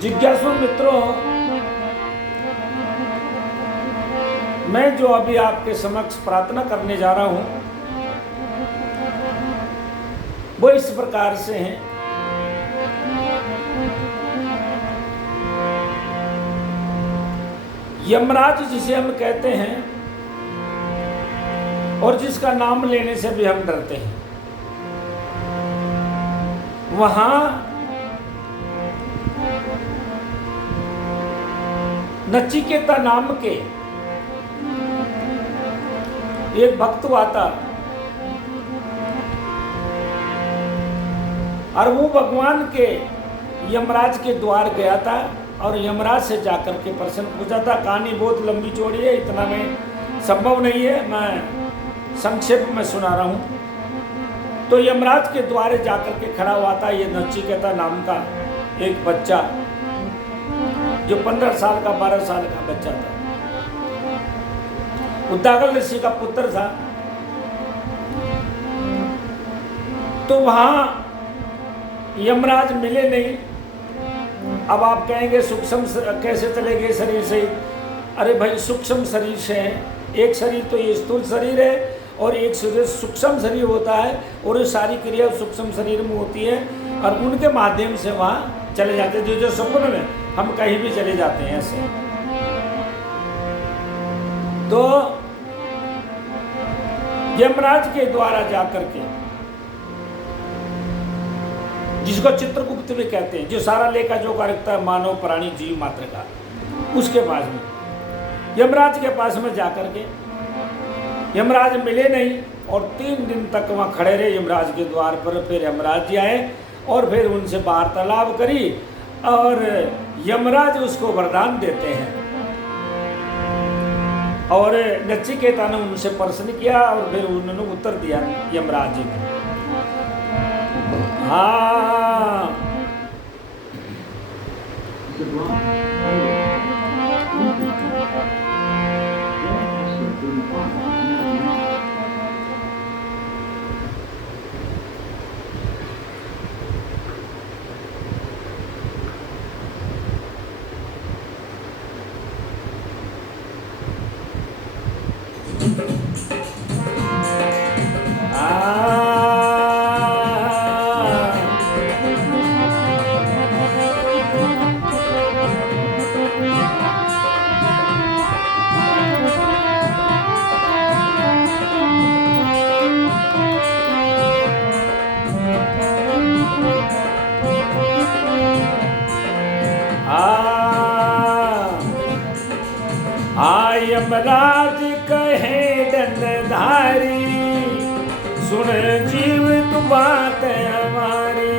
जिज्ञासु मित्रों, मैं जो अभी आपके समक्ष प्रार्थना करने जा रहा हूं वो इस प्रकार से है। यमराज जिसे हम कहते हैं और जिसका नाम लेने से भी हम डरते हैं, वहां नचिकेता नाम के एक भक्त हुआ था और वो भगवान के यमराज के द्वार गया था और यमराज से जाकर के प्रश्न पूछा था। कहानी बहुत लंबी चौड़ी है, इतना में संभव नहीं है, मैं संक्षेप में सुना रहा हूं। तो यमराज के द्वारे जाकर के खड़ा हुआ था ये नचिकेता नाम का एक बच्चा, जो 15 साल का 12 साल का बच्चा था। उद्दालक ऋषि का पुत्र था। तो वहां यमराज मिले नहीं। अब आप कहेंगे सूक्ष्म कैसे चले गए शरीर से? अरे भाई, सूक्ष्म शरीर से है। एक शरीर तो ये स्थूल शरीर है और एक शरीर सूक्ष्म शरीर होता है, और ये सारी क्रिया सूक्ष्म शरीर में होती है और उनके माध्यम से वहाँ चले जाते हैं। जो सपन में हम कहीं भी चले जाते हैं ऐसे। तो यमराज के द्वारा जाकर के, जिसको चित्रगुप्त भी कहते हैं, जो सारा लेखा जोखा रखता है मानव प्राणी जीव मात्र का, उसके पास में यमराज के पास में जाकर के यमराज मिले नहीं और 3 दिन तक वहाँ खड़े रहे यमराज के द्वार पर। फिर यमराज जी आए और फिर उनसे वार्तालाप करी और यमराज उसको वरदान देते हैं। और नचिकेता ने उनसे प्रश्न किया और फिर उन्होंने उत्तर दिया यमराज जी को। हाँ, यमराज कहे दंडधारी, सुन जीव तू बात हमारी।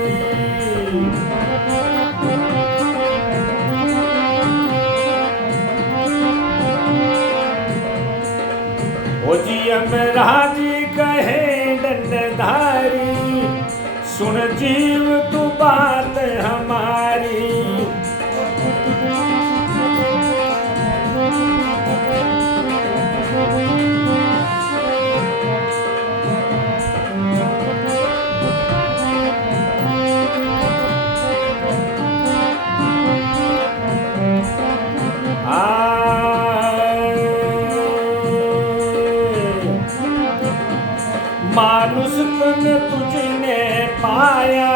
ओ जी यमराज कहे दंडधारी, सुन जीव तू बात हमारी। मानुष तन तुझने पाया,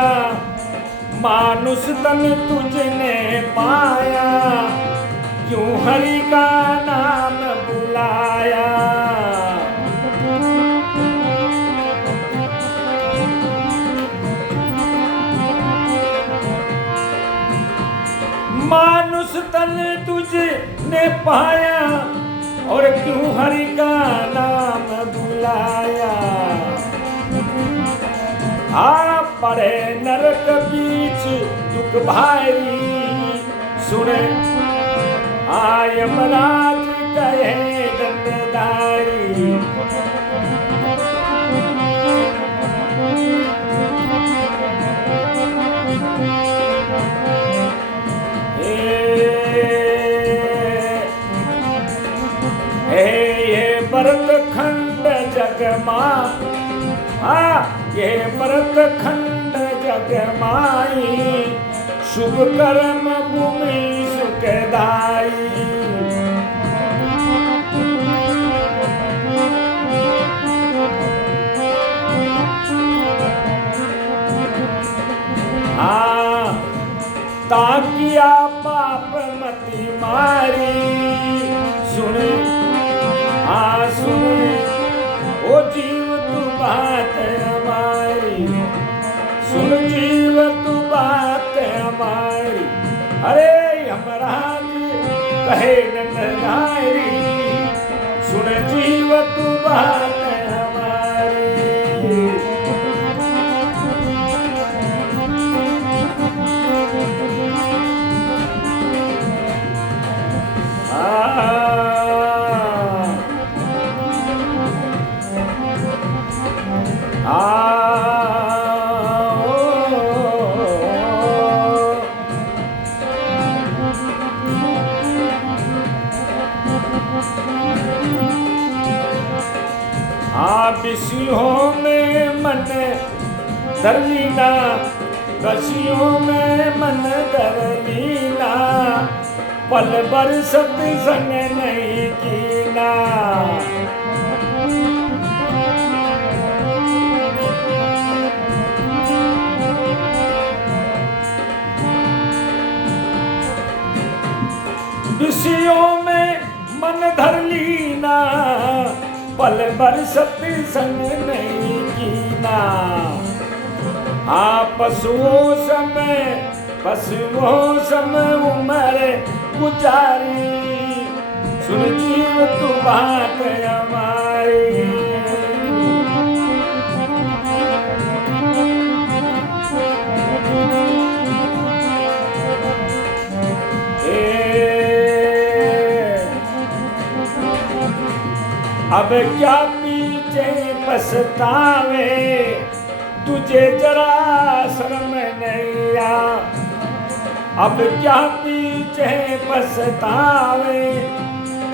मानुष तन तुझने पाया, क्यों हरि का नाम बुलाया। मानुष तन तुझने पाया और क्यों हरि का नाम बुलाया। आ पड़े नरक बीच दुख भारी, सुने आ यमराज कहे दंडधारी। ये भरत खंड जगमा, ये भरत खंड जगमाई, शुभ कर्म भूमि सुखदाई। हाँ, ताकिया पाप मति मारी। सुने, हाँ सुने, ओ जीव तू बात हमारी, सुन जीव तू बात हमारी। अरे यमराज कहे नंदनारी, सुन जीव तू बात हमारी। विषयों में मन धर लीना, विषयों में मन धर लीना, पल भर सत्संग नहीं कीना। विषयों में मन धर लीना, पल भर सत्संग नहीं कीना। हाँ पशुओं समय उम्र गुजारी, सुन जीव तू बात हमारी। अब क्या पीछे पछतावे, तुझे जरा शर्म नहीं आ। अब क्या पीछे पछतावे,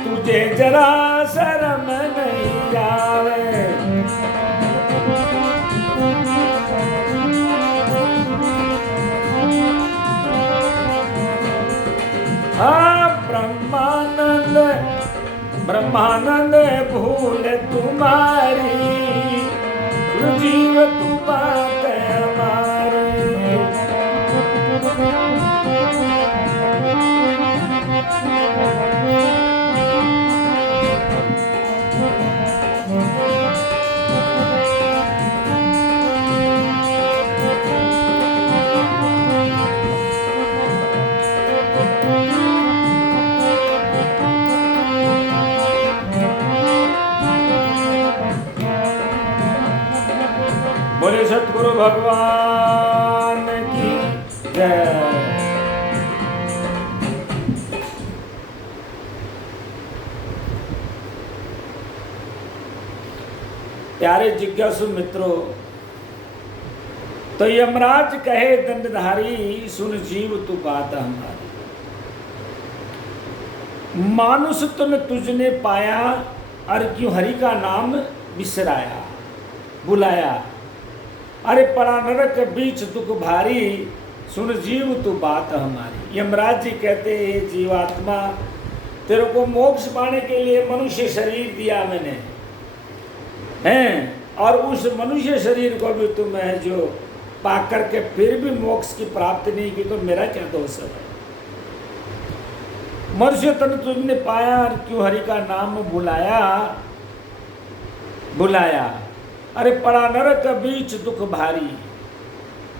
तुझे जरा शर्म नहीं आवे। हाँ ब्रह्मानंद भूल तुम्हारी, जीव तू बात हमारी। बोले सतगुरु भगवान की जय। प्यारे जिज्ञासु मित्रों, तो यमराज कहे दंडधारी, सुन जीव तू बात हमारी। मानुष तुम तुझने पाया, और क्यों हरि का नाम बिसराया बुलाया। अरे पड़ा नरक बीच दुख भारी, सुन जीव तू बात हमारी। यमराज जी कहते हैं जीवात्मा, तेरे को मोक्ष पाने के लिए मनुष्य शरीर दिया मैंने, हैं, और उस मनुष्य शरीर को भी तुम है जो पा करके फिर भी मोक्ष की प्राप्ति नहीं की, तो मेरा क्या दोष है। मनुष्य तन तुमने पाया, और क्यों हरि का नाम बुलाया। अरे पड़ा नरक बीच दुख भारी।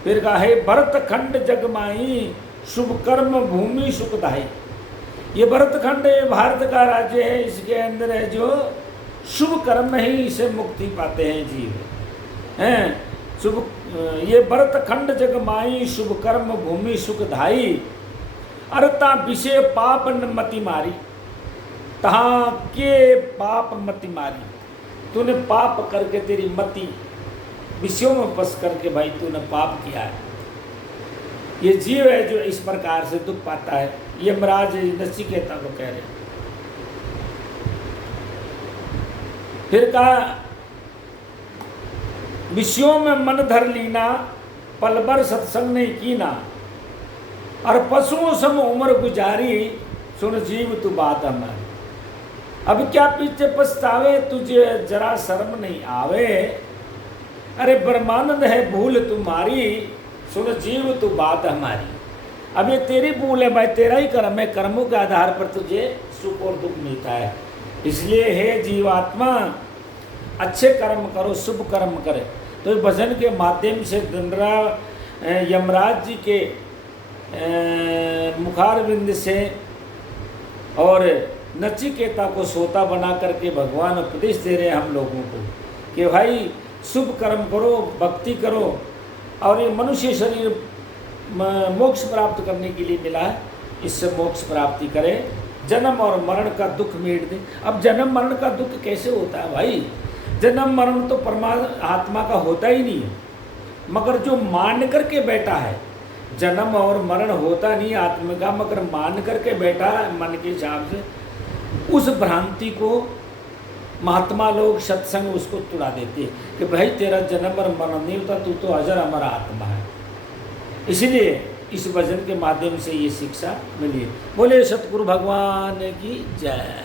फिर कहा है भरत खंड जगमाई, शुभ कर्म भूमि सुखदाई। ये भरत खंड भारत का राज्य है, इसके अंदर है जो शुभ कर्म ही से मुक्ति पाते हैं जीव हैं। शुभ ये भरत खंड जगमाई, शुभ कर्म भूमि सुखदाई। अरता विषय पाप न मति मारी, तहाँ के पाप मति मारी। तूने पाप करके तेरी मति विषयों में फंस करके भाई तूने पाप किया है। ये जीव है जो इस प्रकार से दुख पाता है। यमराज नचिकेता को कह रहे। फिर कहा विषयों में मन धर लीना, पल भर सत्संग नहीं कीना। और पशुओं सम उम्र गुजारी, सुन जीव तू बात हमारी। अब क्या पीछे पछतावे, तुझे जरा शर्म नहीं आवे। अरे ब्रह्मानंद है भूल तुम्हारी, सुन जीव तू बात हमारी। अब ये तेरी भूल है भाई, तेरा ही कर्म है, कर्मों के आधार पर तुझे सुख और दुख मिलता है। इसलिए हे जीवात्मा, अच्छे कर्म करो, शुभ कर्म करे। तो भजन के माध्यम से यमराज जी के मुखारविंद से और नचिकेता को सोता बना करके भगवान उपदेश दे रहे हैं हम लोगों को कि भाई शुभ कर्म करो, भक्ति करो, और ये मनुष्य शरीर मोक्ष प्राप्त करने के लिए मिला है, इससे मोक्ष प्राप्ति करे, जन्म और मरण का दुख मिट दे। अब जन्म मरण का दुख कैसे होता है भाई? जन्म मरण तो परमात्मा आत्मा का होता ही नहीं है, मगर जो मान करके बैठा है, जन्म और मरण होता नहीं आत्मा का, मगर मान करके बैठा है मन के हिसाब से, उस भ्रांति को महात्मा लोग सत्संग उसको तुड़ा देते कि भाई तेरा जन्म और मरण नहीं होता, तू तो अजर अमर आत्मा है। इसलिए इस भजन के माध्यम से ये शिक्षा मिली। बोले सतगुरु भगवान की जय।